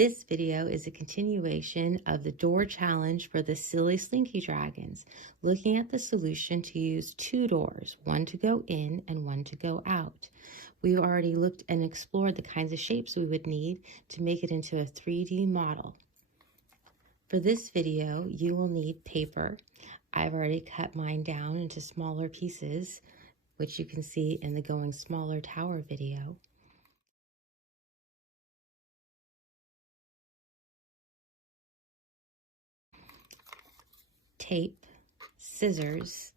This video is a continuation of the door challenge for the Silly Slinky Dragons, looking at the solution to use two doors, one to go in and one to go out. We've already looked and explored the kinds of shapes we would need to make it into a 3D model. For this video, you will need paper. I've already cut mine down into smaller pieces, which you can see in the Going Smaller Tower video. Tape, scissors,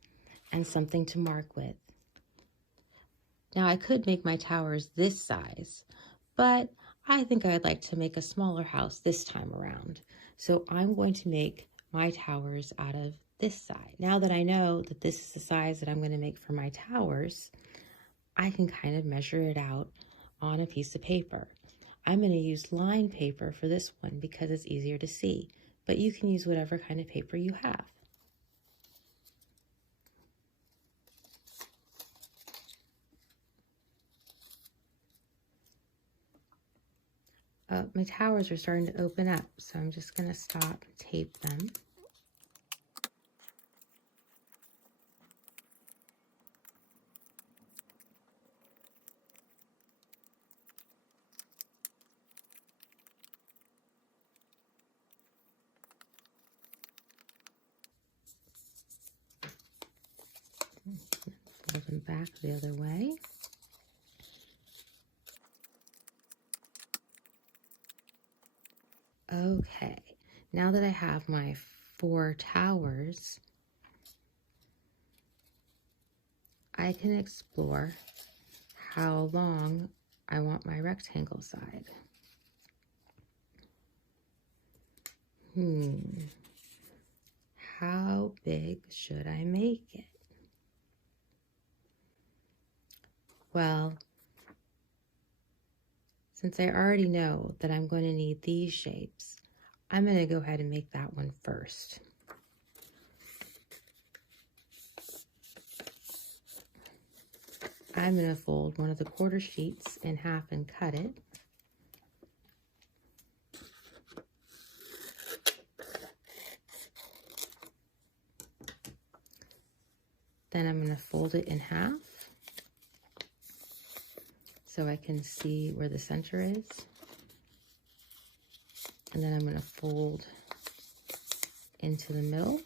and something to mark with. Now I could make my towers this size, but I think I'd like to make a smaller house this time around. So I'm going to make my towers out of this side. Now that I know that this is the size that I'm going to make for my towers, I can kind of measure it out on a piece of paper. I'm going to use line paper for this one because it's easier to see, but you can use whatever kind of paper you have. My towers are starting to open up, so I'm just going to stop and tape them. Fold them back the other way. Okay, now that I have my 4 towers, I can explore how long I want my rectangle side. How big should I make it? Well, since I already know that I'm going to need these shapes, I'm going to go ahead and make that one first. I'm going to fold one of the quarter sheets in half and cut it. Then I'm going to fold it in half so I can see where the center is. And then I'm going to fold into the middle.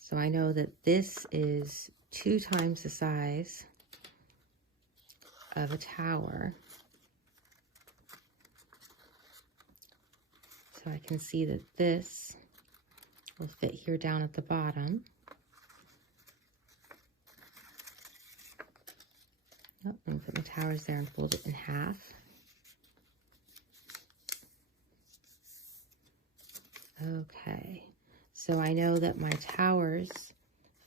So I know that this is 2 times the size of a tower. So I can see that this will fit here down at the bottom. Oh, I'm going to put my towers there and fold it in half. Okay, so I know that my towers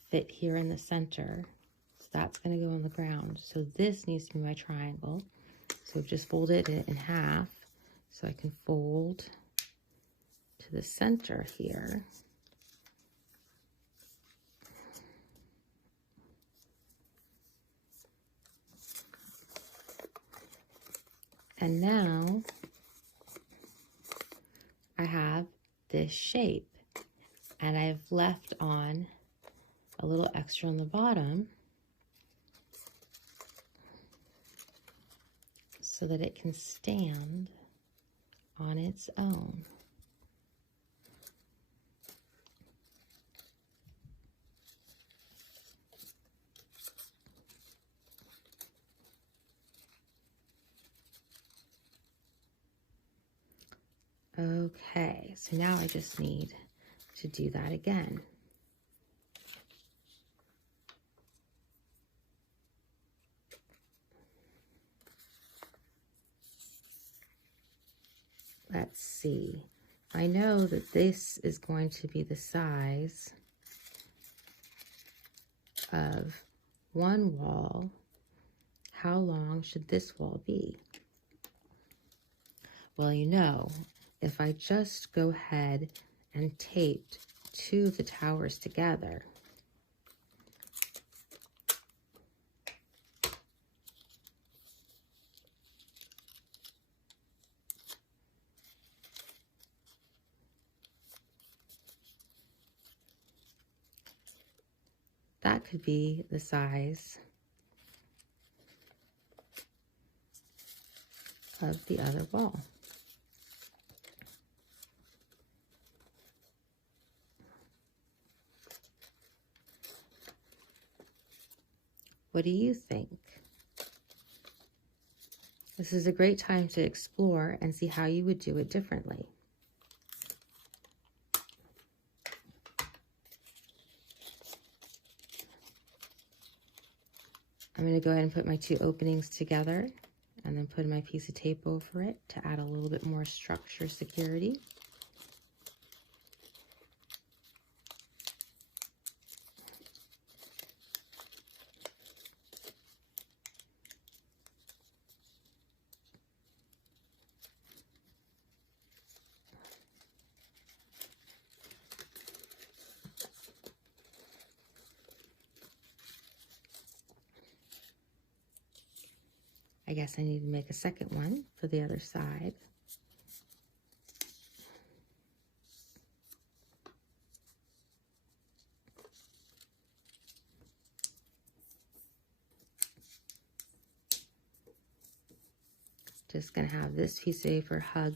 fit here in the center. So that's going to go on the ground. So this needs to be my triangle. So I've just folded it in half so I can fold to the center here. And now I have this shape, and I've left on a little extra on the bottom so that it can stand on its own. Okay, so now I just need to do that again. Let's see. I know that this is going to be the size of one wall. How long should this wall be? Well, you know, if I just go ahead and taped 2 of the towers together, that could be the size of the other wall. What do you think? This is a great time to explore and see how you would do it differently. I'm going to go ahead and put my two openings together and then put my piece of tape over it to add a little bit more structure security. I guess I need to make a second one for the other side. Just going to have this piece of paper hug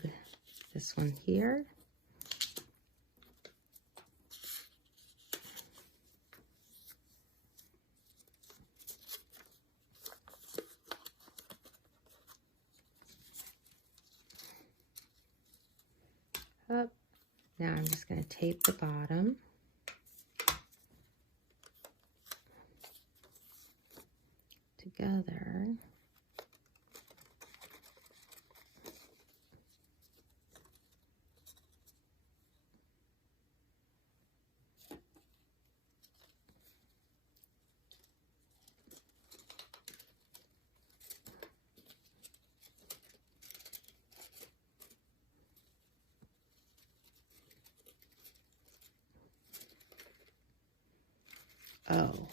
this one here. Up. Now I'm just going to tape the bottom. Together. Oh,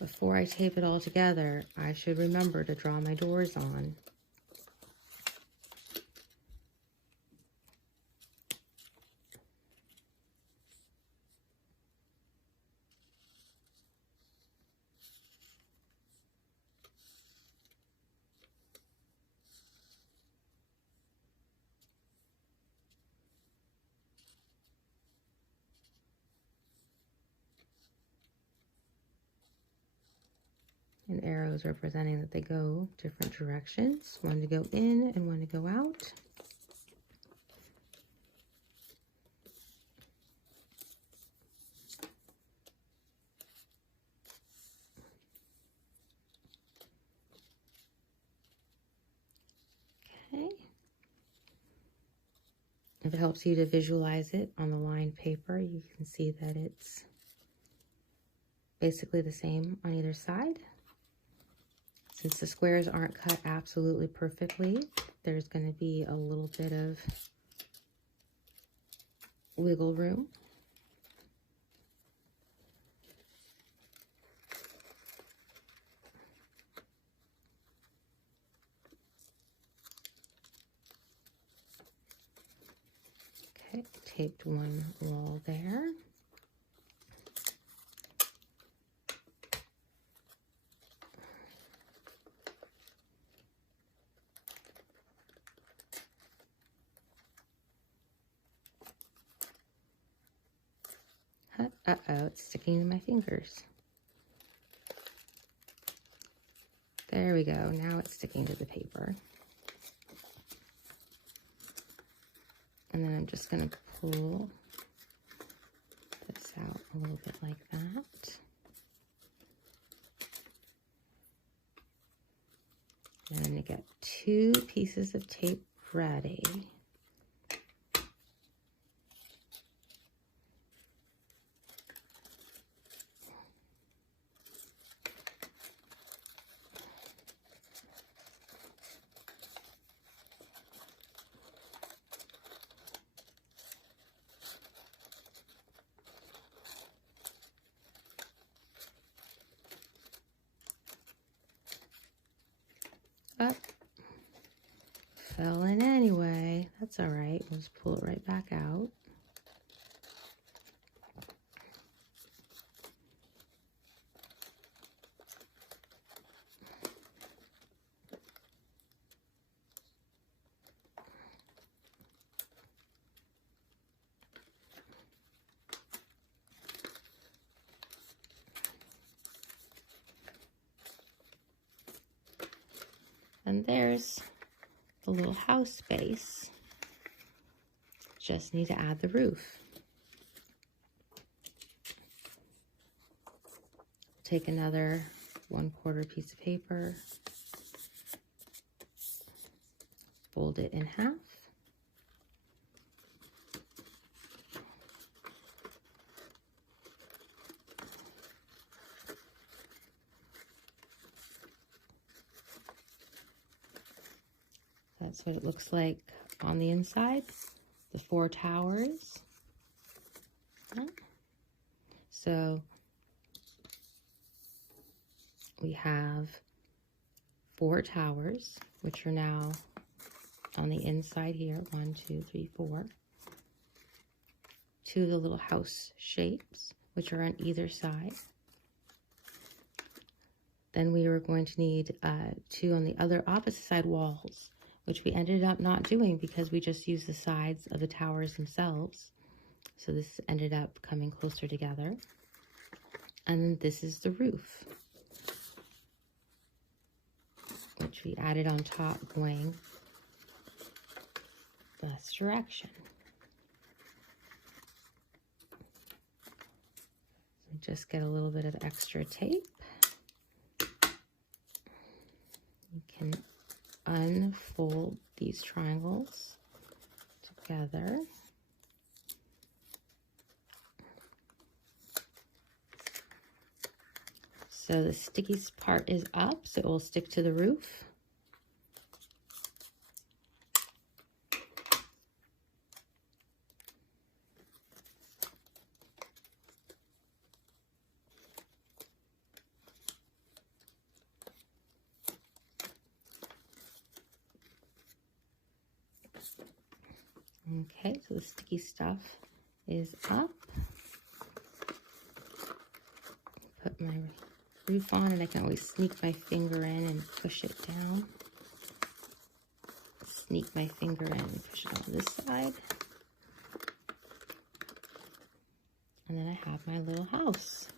before I tape it all together, I should remember to draw my doors on. And arrows representing that they go different directions, one to go in and one to go out. Okay. If it helps you to visualize it on the lined paper, you can see that it's basically the same on either side. Since the squares aren't cut absolutely perfectly, there's going to be a little bit of wiggle room. Okay, taped one wall there. Uh-oh, it's sticking to my fingers. There we go. Now it's sticking to the paper. And then I'm just going to pull this out a little bit like that. And I'm going to get 2 pieces of tape ready. Up. Fell in anyway. That's all right. We'll just pull it right back out. And there's the little house base. Just need to add the roof. Take another 1/4 piece of paper, fold it in half. That's what it looks like on the inside, the 4 towers. So we have 4 towers, which are now on the inside here. 1, 2, 3, 4. 2 of the little house shapes, which are on either side. Then we were going to need 2 on the other opposite side walls, which we ended up not doing because we just used the sides of the towers themselves. So this ended up coming closer together. And then this is the roof, which we added on top going this direction. So just get a little bit of extra tape. You can unfold these triangles together. So the sticky part is up, so it will stick to the roof. Okay, so the sticky stuff is up. Put my roof on, and I can always sneak my finger in and push it down. Sneak my finger in and push it on this side. And then I have my little house.